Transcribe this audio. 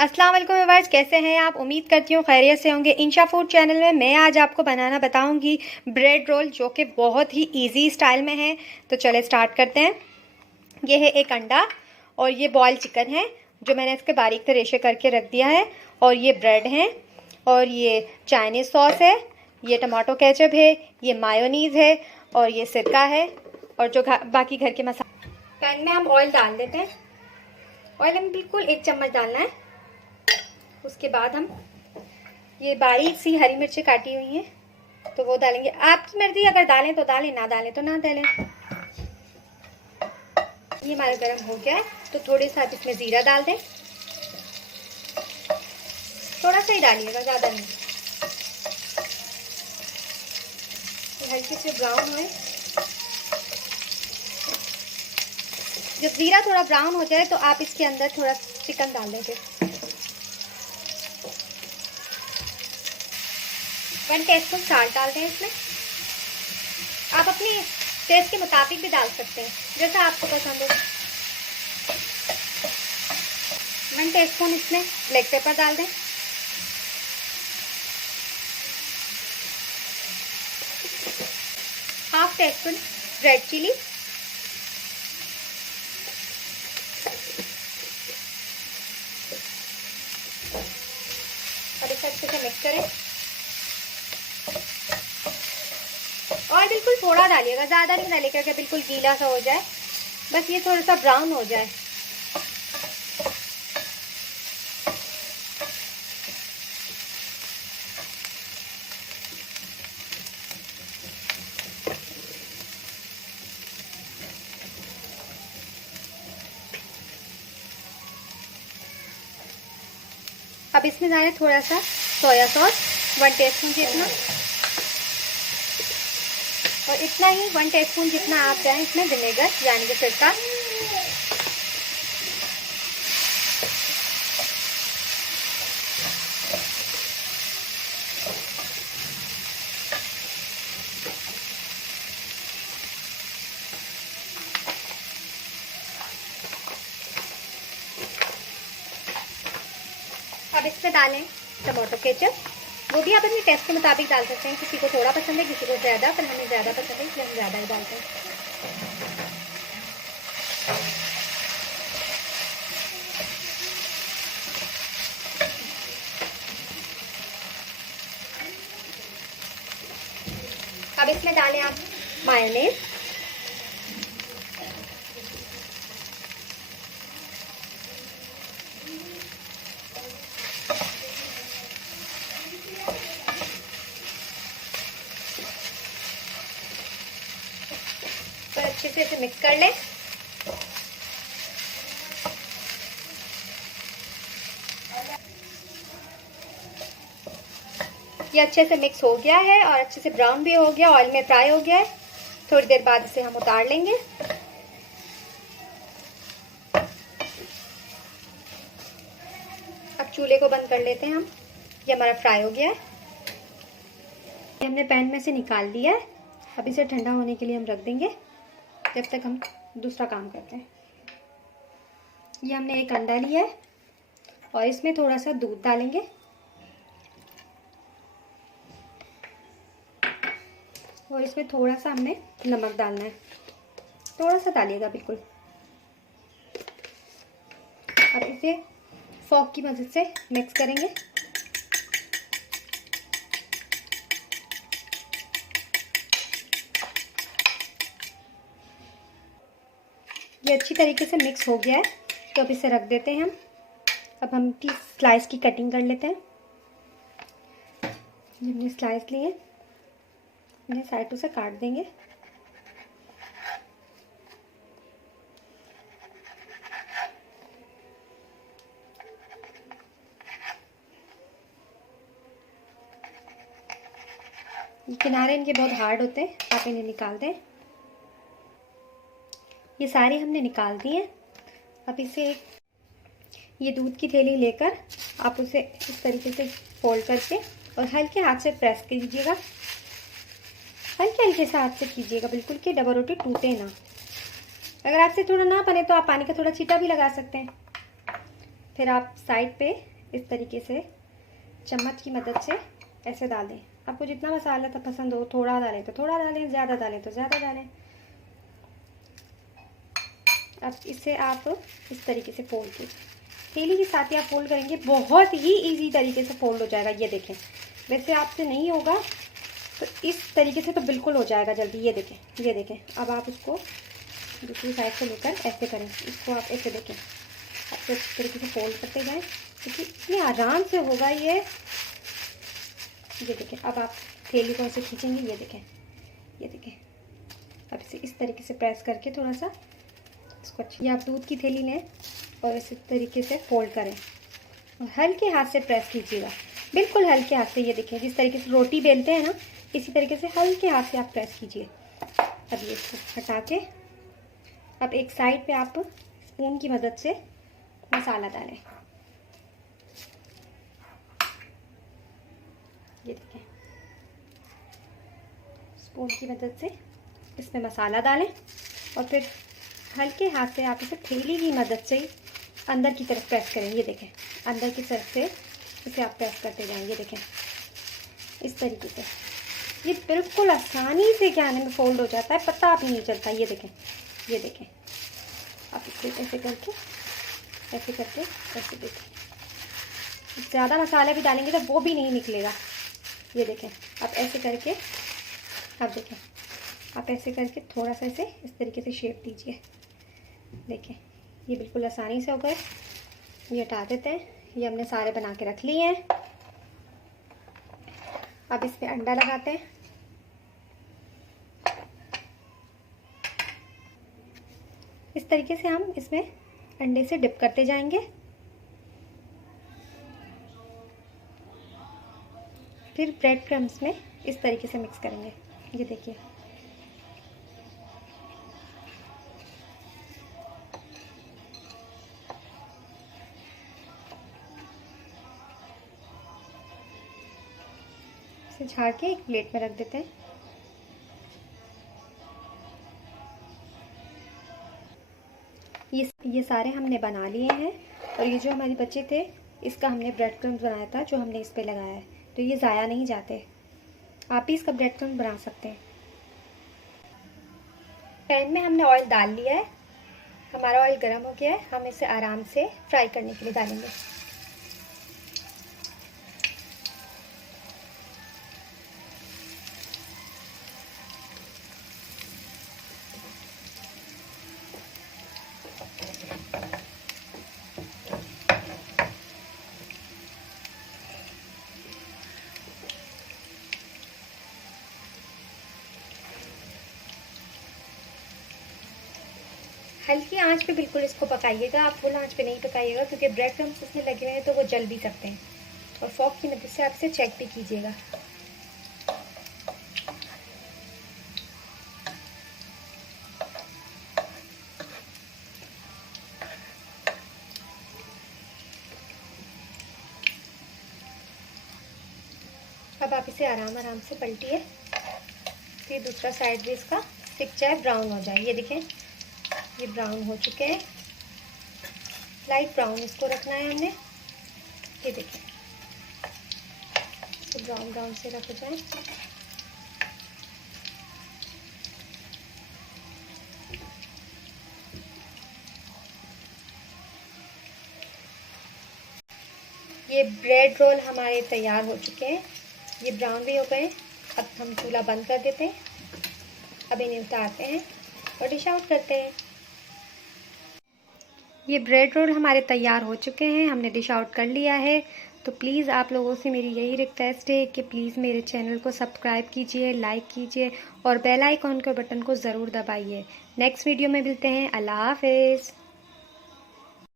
अस्सलाम वालेकुम व्यूअर्स, कैसे हैं आप? उम्मीद करती हूँ खैरियत से होंगे। इंशा फूड चैनल में मैं आज आपको बनाना बताऊंगी ब्रेड रोल, जो कि बहुत ही इजी स्टाइल में है। तो चले स्टार्ट करते हैं। ये है एक अंडा और ये बॉयल चिकन है जो मैंने इसके बारीक से रेशे करके रख दिया है, और ये ब्रेड है, और ये चाइनीज़ सॉस है, ये टमाटो केचप है, ये मायोनीज़ है, और ये सिरका है, और जो बाकी घर के मसाले। पैन में हम ऑयल डाल देते हैं। ऑयल हमें बिल्कुल 1 चम्मच डालना है। उसके बाद हम ये बारीक सी हरी मिर्ची काटी हुई हैं तो वो डालेंगे। आपकी मर्जी, अगर डालें तो डालें, ना डालें तो ना डालें। ये हमारा गर्म हो गया है तो थोड़े सा इसमें ज़ीरा डाल दें। थोड़ा सा ही डालिएगा, ज़्यादा नहीं। ये हल्के से ब्राउन हुए। जब ज़ीरा थोड़ा ब्राउन हो जाए तो आप इसके अंदर थोड़ा चिकन डाल देंगे। 1 टीस्पून साल्ट डाल दें इसमें। आप अपनी टेस्ट के मुताबिक भी डाल सकते हैं, जैसा आपको पसंद हो। 1 टीस्पून इसमें ब्लैक पेपर डाल दें। ½ टीस्पून रेड चिली, और इसे अच्छे से मिक्स करें। और बिल्कुल थोड़ा डालिएगा, ज़्यादा नहीं डालिएगा कि बिल्कुल गीला सा हो जाए, बस ये थोड़ा सा ब्राउन हो जाए। अब इसमें डालें थोड़ा सा सोया सॉस, 1 टीस्पून जितना, और इतना ही 1 टीस्पून जितना आप चाहें इसमें विनेगर यानी कि सिरका। अब इसमें डालें टमाटो केचप। वो भी आप अपने टेस्ट के मुताबिक डाल सकते हैं। किसी को थोड़ा पसंद है, किसी को ज़्यादा, पर हमें ज़्यादा पसंद है इसलिए हम ज़्यादा ही डालते हैं। अब इसमें डालें आप मायोनेज़। अच्छे से इसे मिक्स कर लें। ये अच्छे से मिक्स हो गया है और अच्छे से ब्राउन भी हो गया, ऑयल में फ्राई हो गया है। थोड़ी देर बाद इसे हम उतार लेंगे। अब चूल्हे को बंद कर लेते हैं हम। ये हमारा फ्राई हो गया है। ये हमने पैन में से निकाल दिया है। अब इसे ठंडा होने के लिए हम रख देंगे जब तक हम दूसरा काम करते हैं। ये हमने एक अंडा लिया है और इसमें थोड़ा सा दूध डालेंगे, और इसमें थोड़ा सा हमने नमक डालना है। थोड़ा सा डालिएगा बिल्कुल। अब इसे फोक की मदद से मिक्स करेंगे। ये अच्छी तरीके से मिक्स हो गया है तो अब इसे रख देते हैं हम। अब हम की स्लाइस की कटिंग कर लेते हैं। हमने स्लाइस लिए, इन्हें साइडों से काट देंगे। ये किनारे इनके बहुत हार्ड होते हैं, आप इन्हें निकाल दें। ये सारे हमने निकाल दिए। अब इसे ये दूध की थैली लेकर आप उसे इस तरीके से फोल्ड करके और हल्के हाथ से प्रेस कीजिएगा। हल्के हल्के से हाथ से कीजिएगा, बिल्कुल कि डबल रोटी टूटे ना। अगर आपसे थोड़ा ना बने तो आप पानी का थोड़ा छींटा भी लगा सकते हैं। फिर आप साइड पे इस तरीके से चम्मच की मदद से ऐसे डाल दें। आपको जितना मसाला पसंद हो, थोड़ा डालें तो थोड़ा डालें, ज़्यादा डालें तो ज़्यादा डालें। अब इसे आप इस तरीके से फोल्ड कीजिए, थैली के साथ ही आप फोल्ड करेंगे, बहुत ही इजी तरीके से फोल्ड हो जाएगा। ये देखें, वैसे आपसे नहीं होगा तो इस तरीके से तो बिल्कुल हो जाएगा जल्दी। ये देखें, ये देखें। अब आप इसको दूसरी साइड से लेकर ऐसे करें, इसको आप ऐसे देखें, आप इस तरीके से फोल्ड करते जाएं, क्योंकि इतनी आराम से होगा ये। ये देखें, अब आप थैली को ऐसे खींचेंगे, ये देखें, ये देखें। अब इसे इस तरीके से प्रेस करके थोड़ा सा इसको अच्छी, आप दूध की थैली लें और इस तरीके से फोल्ड करें और हल्के हाथ से प्रेस कीजिएगा, बिल्कुल हल्के हाथ से। ये देखें, जिस तरीके से रोटी बेलते हैं ना, इसी तरीके से हल्के हाथ से आप प्रेस कीजिए। अब ये इसको हटा के अब एक साइड पे आप स्पून की मदद से मसाला डालें। ये देखें, स्पून की मदद से इसमें मसाला डालें और फिर हल्के हाथ से आप इसे थैली की मदद से अंदर की तरफ प्रेस करें। ये देखें, अंदर की तरफ से इसे आप प्रेस करते जाएं। ये देखें, इस तरीके से ये बिल्कुल आसानी से खाने में फोल्ड हो जाता है, पता भी नहीं चलता। ये देखें, ये देखें, आप इसे ऐसे करके ऐसे करके ऐसे देखें। ज़्यादा मसाला भी डालेंगे तो वो भी नहीं निकलेगा। ये देखें, आप ऐसे करके, आप देखें, आप ऐसे करके थोड़ा सा इसे इस तरीके से शेप दीजिए। देखें, ये बिल्कुल आसानी से हो गए। ये हटा देते हैं, ये हमने सारे बना के रख लिए हैं। अब इस पे अंडा लगाते हैं। इस तरीके से हम इसमें अंडे से डिप करते जाएंगे। फिर ब्रेड क्रम्स में इस तरीके से मिक्स करेंगे। ये देखिए, इसे झाड़ के एक प्लेट में रख देते हैं। ये सारे हमने बना लिए हैं और ये जो हमारे बच्चे थे, इसका हमने ब्रेड क्रम्स बनाया था जो हमने इस पे लगाया है, तो ये ज़ाया नहीं जाते। आप ही इसका ब्रेड क्रम्स बना सकते हैं। पैन में हमने ऑयल डाल लिया है, हमारा ऑयल गर्म हो गया है। हम इसे आराम से फ्राई करने के लिए डालेंगे। हल्की आंच पे बिल्कुल इसको पकाइएगा, आप फुल आंच पे नहीं पकाइएगा, क्योंकि ब्रेड क्रम्स इसमें लगे हुए हैं तो वो जल भी सकते हैं। और फॉर्क की मदद से आप इसे चेक भी कीजिएगा। अब आप इसे आराम आराम से पलटिए, फिर दूसरा साइड भी इसका सिक जाए, ब्राउन हो जाए। ये देखें, ये ब्राउन हो चुके हैं, लाइट ब्राउन इसको रखना है हमने। ये देखिए, तो ब्राउन ब्राउन से रख जाए। ये ब्रेड रोल हमारे तैयार हो चुके हैं, ये ब्राउन भी हो गए। अब हम चूल्हा बंद कर देते हैं। अब इन्हें उतारते हैं और डिश आउट करते हैं। ये ब्रेड रोल हमारे तैयार हो चुके हैं, हमने डिश आउट कर लिया है। तो प्लीज़ आप लोगों से मेरी यही रिक्वेस्ट है कि प्लीज़ मेरे चैनल को सब्सक्राइब कीजिए, लाइक कीजिए और बेल आइकॉन के बटन को ज़रूर दबाइए। नेक्स्ट वीडियो में मिलते हैं। अल्लाह हाफिज़।